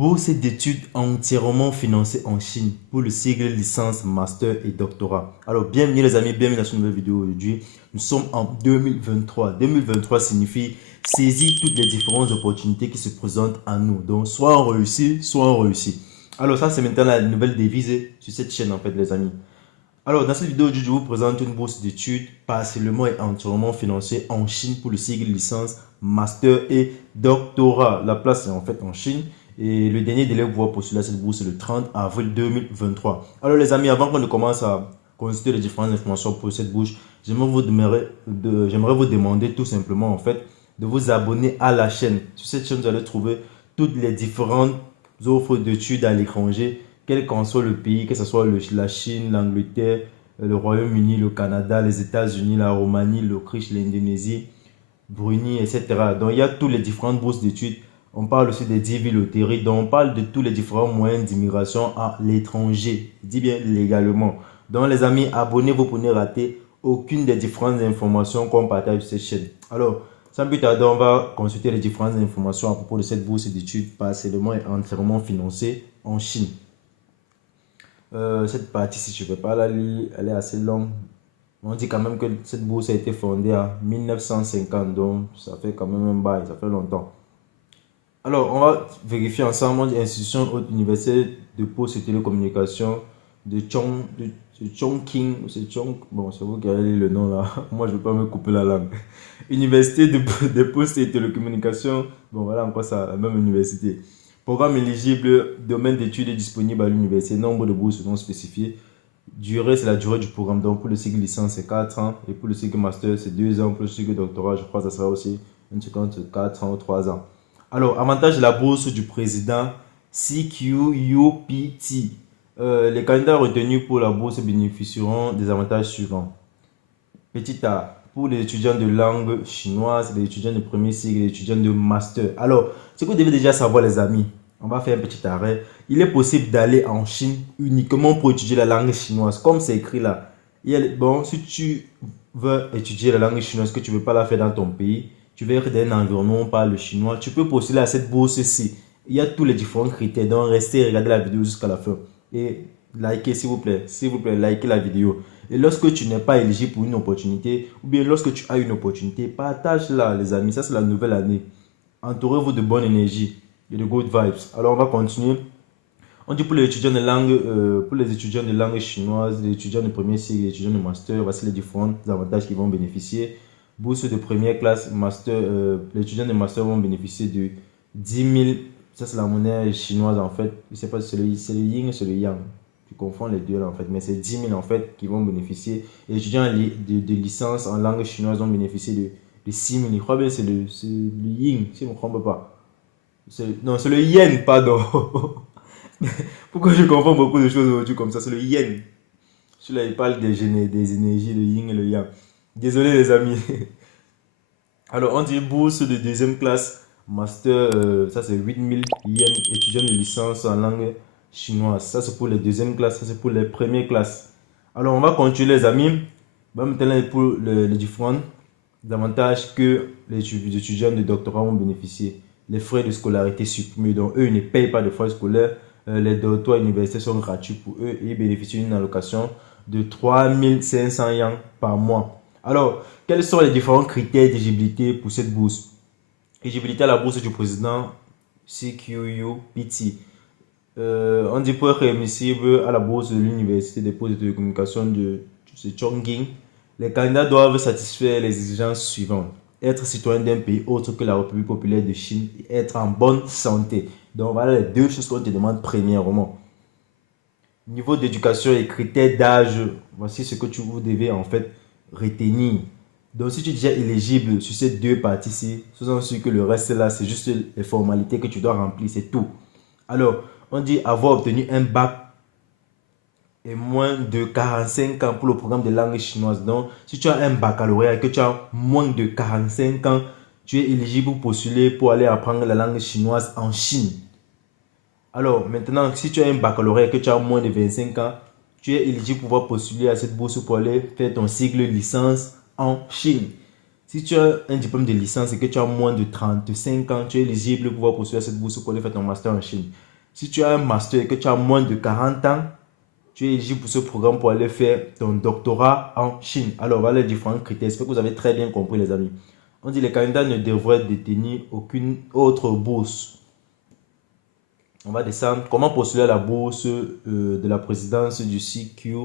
Bourse d'études entièrement financée en Chine pour le cycle licence, master et doctorat. Alors, bienvenue les amis, bienvenue dans cette nouvelle vidéo aujourd'hui. Nous sommes en 2023. 2023 signifie saisir toutes les différentes opportunités qui se présentent à nous. Donc, soit on réussit, soit on réussit. Alors, ça, c'est maintenant la nouvelle devise sur cette chaîne, en fait, les amis. Alors, dans cette vidéo aujourd'hui, je vous présente une bourse d'études partiellement et entièrement financée en Chine pour le cycle licence, master et doctorat. La place est en fait en Chine. Et le dernier délai pour pouvoir postuler à cette bourse est le 30 avril 2023. Alors les amis, avant qu'on ne commence à consulter les différentes informations pour cette bourse, j'aimerais vous demander tout simplement en fait de vous abonner à la chaîne. Sur cette chaîne, vous allez trouver toutes les différentes offres d'études à l'étranger, quel qu'en soit le pays, que ce soit la Chine, l'Angleterre, le Royaume-Uni, le Canada, les États-Unis, la Roumanie, l'Autriche, l'Indonésie, Brunei, etc. Donc il y a toutes les différentes bourses d'études. On parle aussi des 10 villes loteries, donc on parle de tous les différents moyens d'immigration à l'étranger, dit bien légalement. Donc les amis, abonnez-vous pour ne rater aucune des différentes informations qu'on partage sur cette chaîne. Alors, sans plus tarder, on va consulter les différentes informations à propos de cette bourse d'études partiellement et entièrement financée en Chine. Cette partie-ci, je ne vais pas la lire, elle est assez longue. On dit quand même que cette bourse a été fondée en 1950, donc ça fait quand même un bail, ça fait longtemps. Alors, on va vérifier ensemble. On dit institution haute université de postes et télécommunications de Chongqing. C'est Chong. Bon, c'est vous qui allez lire le nom là. Moi, je ne vais pas me couper la langue. Université de postes et télécommunications. Bon, voilà encore ça, la même université. Programme éligible, domaine d'études disponible à l'université, nombre de bourses non spécifiées. Durée, c'est la durée du programme. Donc, pour le cycle licence, c'est 4 ans. Et pour le cycle master, c'est 2 ans. Pour le cycle doctorat, je crois que ça sera aussi une seconde 4 ans ou 3 ans. Alors, avantage de la bourse du président CQUPT. Les candidats retenus pour la bourse bénéficieront des avantages suivants. Petit A, pour les étudiants de langue chinoise, les étudiants de premier cycle, les étudiants de master. Alors, ce que vous devez déjà savoir les amis, on va faire un petit arrêt. Il est possible d'aller en Chine uniquement pour étudier la langue chinoise, comme c'est écrit là. Bon, si tu veux étudier la langue chinoise, que tu ne veux pas la faire dans ton pays, tu veux être dans un environnement où on parle le chinois, tu peux postuler à cette bourse-ci. Il y a tous les différents critères, donc restez et regardez la vidéo jusqu'à la fin. Et likez s'il vous plaît, likez la vidéo. Et lorsque tu n'es pas éligible pour une opportunité, ou bien lorsque tu as une opportunité, partage-la les amis, ça c'est la nouvelle année. Entourez-vous de bonne énergie et de good vibes. Alors on va continuer. On dit pour les étudiants de langue chinoise, les étudiants de premier cycle, les étudiants de master, voici les différents avantages qui vont bénéficier. Bourse de première classe, master, les étudiants de master vont bénéficier de 10 000, ça c'est la monnaie chinoise en fait, je ne sais pas si c'est le yin ou c'est le yang, tu confonds les deux là en fait, mais c'est 10 000 en fait qui vont bénéficier. Les étudiants de licence en langue chinoise vont bénéficier de 6 000, je crois bien c'est le yin, si je ne me trompe pas. Non, c'est le yen, pardon. Pourquoi je confonds beaucoup de choses aujourd'hui comme ça? C'est le yen. Celui-là, il parle des énergies, le yin et le yang. Désolé les amis. Alors, on dit bourse de deuxième classe, master, ça c'est 8 000 yens, étudiant de licence en langue chinoise. Ça c'est pour les deuxièmes classes, ça c'est pour les premières classes. Alors, on va continuer les amis. Maintenant, pour les différents avantages que les étudiants de doctorat vont bénéficier. Les frais de scolarité supprimés, donc eux ils ne payent pas de frais scolaires. Les dortoirs universitaires sont gratuits pour eux et ils bénéficient d'une allocation de 3500 yang par mois. Alors, quels sont les différents critères d'éligibilité pour cette bourse? Éligibilité à la bourse du président CQUPT. On dit pour être admissible à la bourse de l'université des postes de télécommunications de Chongqing, les candidats doivent satisfaire les exigences suivantes. Être citoyen d'un pays autre que la République populaire de Chine et être en bonne santé. Donc voilà les deux choses qu'on te demande premièrement. Niveau d'éducation et critères d'âge, voici ce que vous devez en fait retenir. Donc si tu es déjà éligible sur ces deux parties-ci, sois sûr que le reste là, c'est juste les formalités que tu dois remplir, c'est tout. Alors, on dit avoir obtenu un bac et moins de 45 ans pour le programme de langue chinoise. Donc, si tu as un baccalauréat et que tu as moins de 45 ans, tu es éligible pour postuler pour aller apprendre la langue chinoise en Chine. Alors, maintenant, si tu as un baccalauréat et que tu as moins de 25 ans, tu es éligible pour pouvoir postuler à cette bourse pour aller faire ton cycle licence en Chine. Si tu as un diplôme de licence et que tu as moins de 35 ans, tu es éligible pour pouvoir postuler à cette bourse pour aller faire ton master en Chine. Si tu as un master et que tu as moins de 40 ans, tu es éligible pour ce programme pour aller faire ton doctorat en Chine. Alors, voilà les différents critères. J'espère que vous avez très bien compris, les amis. On dit que les candidats ne devraient détenir aucune autre bourse. On va descendre. Comment postuler à la bourse de la présidence du CQ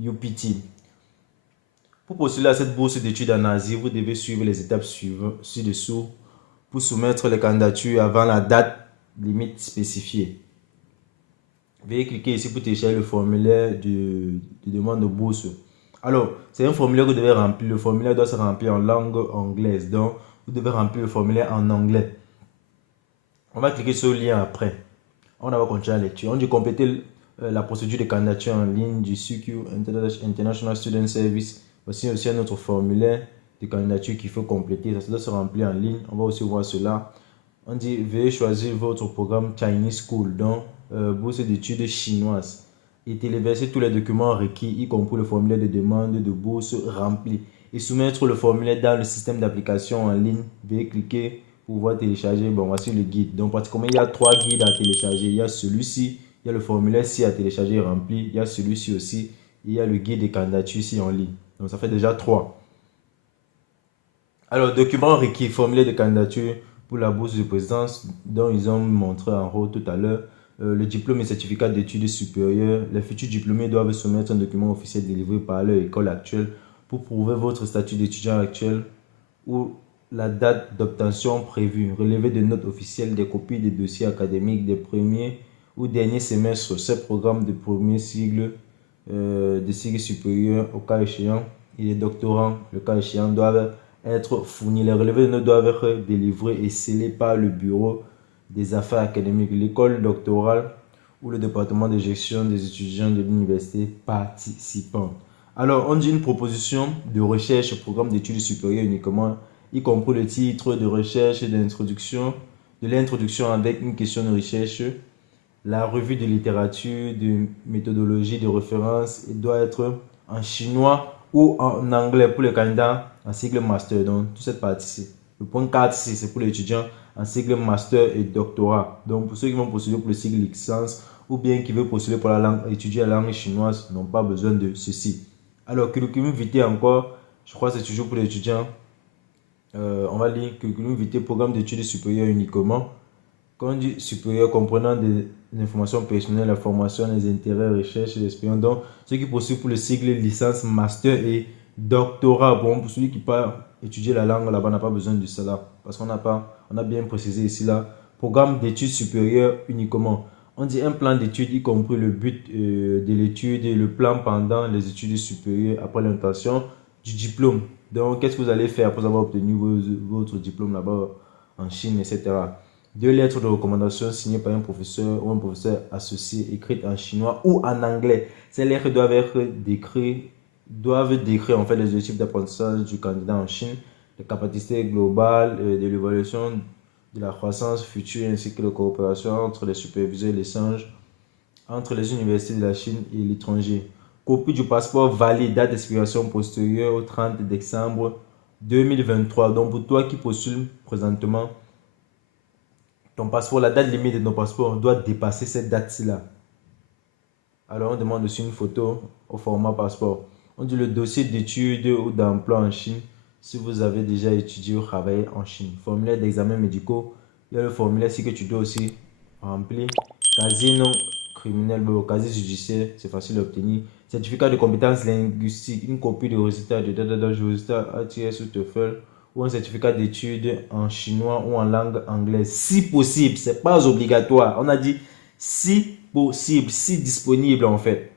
UPT? Pour postuler à cette bourse d'études en Asie, vous devez suivre les étapes suivantes ci-dessous pour soumettre les candidatures avant la date limite spécifiée. Veuillez cliquer ici pour télécharger le formulaire de demande de bourse. Alors, c'est un formulaire que vous devez remplir. Le formulaire doit se remplir en langue anglaise. Donc, vous devez remplir le formulaire en anglais. On va cliquer sur le lien après. On va continuer la lecture. On dit compléter la procédure de candidature en ligne du CQ International Student Service. Voici aussi un autre formulaire de candidature qu'il faut compléter. Ça doit se remplir en ligne. On va aussi voir cela. On dit veuillez choisir votre programme Chinese School, donc bourse d'études chinoises, et téléverser tous les documents requis, y compris le formulaire de demande de bourse rempli, et soumettre le formulaire dans le système d'application en ligne. Veuillez cliquer pour pouvoir télécharger. Bon, voici le guide. Donc, pratiquement, il y a 3 guides à télécharger. Il y a celui-ci, il y a le formulaire ci à télécharger et rempli, il y a celui-ci aussi, et il y a le guide des candidatures ici en ligne. Donc, ça fait déjà 3. Alors, documents requis, formulaire de candidature pour la bourse de présidence dont ils ont montré en haut tout à l'heure. Le diplôme et certificat d'études supérieures. Les futurs diplômés doivent soumettre un document officiel délivré par leur école actuelle pour prouver votre statut d'étudiant actuel ou la date d'obtention prévue. Relevé de notes officielles, des copies des dossiers académiques des premiers ou derniers semestres. Ces programmes de premier cycle, de cycle supérieur au cas échéant, et les doctorants, le cas échéant, doivent être fournis. Les relevés de notes doivent être délivrés et scellés par le bureau des affaires académiques, l'école doctorale ou le département de gestion des étudiants de l'université participante. Alors, on dit une proposition de recherche au programme d'études supérieures uniquement, y compris le titre de recherche et de l'introduction avec une question de recherche, la revue de littérature, de méthodologie, de référence, et doit être en chinois ou en anglais pour les candidats en cycle master. Donc, toute cette partie-ci. Le point 4, c'est pour les étudiants en cycle master et doctorat. Donc, pour ceux qui vont postuler pour le cycle licence ou bien qui veulent postuler pour la langue, étudier la langue chinoise, n'ont pas besoin de ceci. Alors, curriculum vitae encore, je crois que c'est toujours pour les étudiants. On va lire curriculum vitae, programme d'études supérieures uniquement. Quand on dit supérieur, comprenant des informations personnelles, la formation, les intérêts, recherche, l'expérience. Donc, ceux qui poursuivent pour le cycle licence, master et doctorat. Bon, pour celui qui part étudier la langue là-bas, n'a pas besoin de cela. Parce qu'on on a bien précisé ici là. Programme d'études supérieures uniquement. On dit un plan d'études, y compris le but de l'étude et le plan pendant les études supérieures après l'intention du diplôme. Donc, qu'est-ce que vous allez faire après avoir obtenu votre diplôme là-bas en Chine, etc. 2 lettres de recommandation signées par un professeur ou un professeur associé écrites en chinois ou en anglais. Ces lettres doivent décrire en fait les objectifs d'apprentissage du candidat en Chine, les capacités globales de l'évaluation de la croissance future ainsi que la coopération entre les superviseurs et l'échange entre les universités de la Chine et l'étranger. Copie du passeport valide, date d'expiration postérieure au 30 décembre 2023. Donc pour toi qui postules présentement, ton passeport, la date limite de ton passeport doit dépasser cette date-ci-là. Alors on demande aussi une photo au format passeport. On dit le dossier d'études ou d'emploi en Chine si vous avez déjà étudié ou travaillé en Chine. Formulaire d'examen médicaux. Il y a le formulaire ici que tu dois aussi remplir. Casier non criminel, casier judiciaire, c'est facile à obtenir. Certificat de compétences linguistiques, une copie de résultat de résultat ATS ou TOEFL ou un certificat d'études en chinois ou en langue anglaise. Si possible, c'est pas obligatoire. On a dit si possible, si disponible en fait.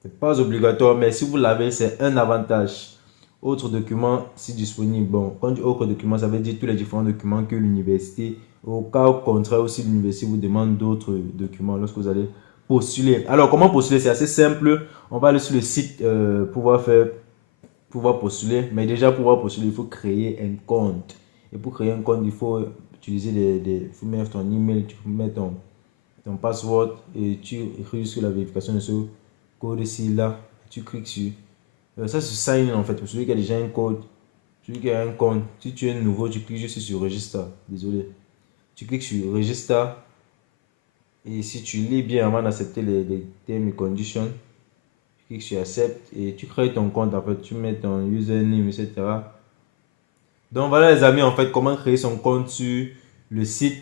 C'est pas obligatoire, mais si vous l'avez, c'est un avantage. Autre document, si disponible. Bon, quand on dit autre document, ça veut dire tous les différents documents que l'université, au cas contraire aussi, l'université vous demande d'autres documents lorsque vous allez postuler. Alors, comment postuler? C'est assez simple. On va aller sur le site pouvoir postuler. Mais déjà, pour pouvoir postuler, il faut créer un compte. Et pour créer un compte, il faut utiliser il faut mettre ton email, tu peux mettre ton password et tu écris sur la vérification de ce code ici, là. Tu cliques sur. Ça, c'est sign in en fait. Pour celui qui a déjà un code, celui qui a un compte. Si tu es nouveau, tu cliques juste sur register. Désolé. Tu cliques sur register. Et si tu lis bien avant d'accepter les termes et conditions, tu cliques sur accept et tu crées ton compte. En fait, tu mets ton username, etc. Donc voilà les amis, en fait, comment créer son compte sur le site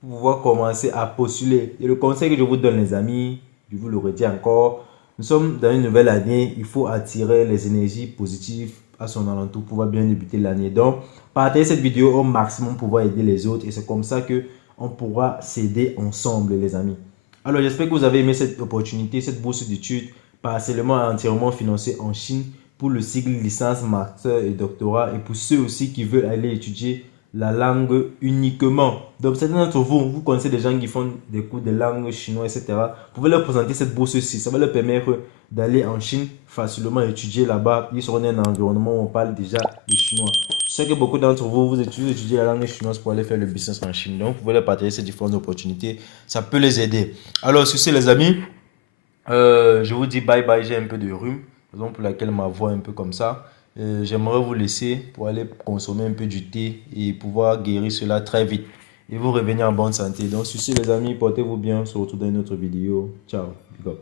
pour pouvoir commencer à postuler. Et le conseil que je vous donne les amis, je vous le redis encore, nous sommes dans une nouvelle année, il faut attirer les énergies positives à son alentour pour pouvoir bien débuter l'année. Donc, partagez cette vidéo au maximum pour pouvoir aider les autres et c'est comme ça que on pourra s'aider ensemble les amis. Alors, j'espère que vous avez aimé cette opportunité, cette bourse d'études partiellement entièrement financée en Chine pour le cycle licence, master et doctorat et pour ceux aussi qui veulent aller étudier la langue uniquement. Donc, certains d'entre vous, vous connaissez des gens qui font des cours de langue chinois, etc. Vous pouvez leur présenter cette bourse-ci. Ça va leur permettre d'aller en Chine facilement étudier là-bas. Ils seront dans un environnement où on parle déjà le chinois. Je sais que beaucoup d'entre vous, vous étudiez la langue chinoise pour aller faire le business en Chine. Donc, vous pouvez leur partager ces différentes opportunités. Ça peut les aider. Alors, sur ce, les amis, je vous dis bye bye. J'ai un peu de rhume, raison pour laquelle ma voix est un peu comme ça. J'aimerais vous laisser pour aller consommer un peu du thé et pouvoir guérir cela très vite et vous revenir en bonne santé. Donc, sur ce, les amis, portez-vous bien. On se retrouve dans une autre vidéo. Ciao. Big up.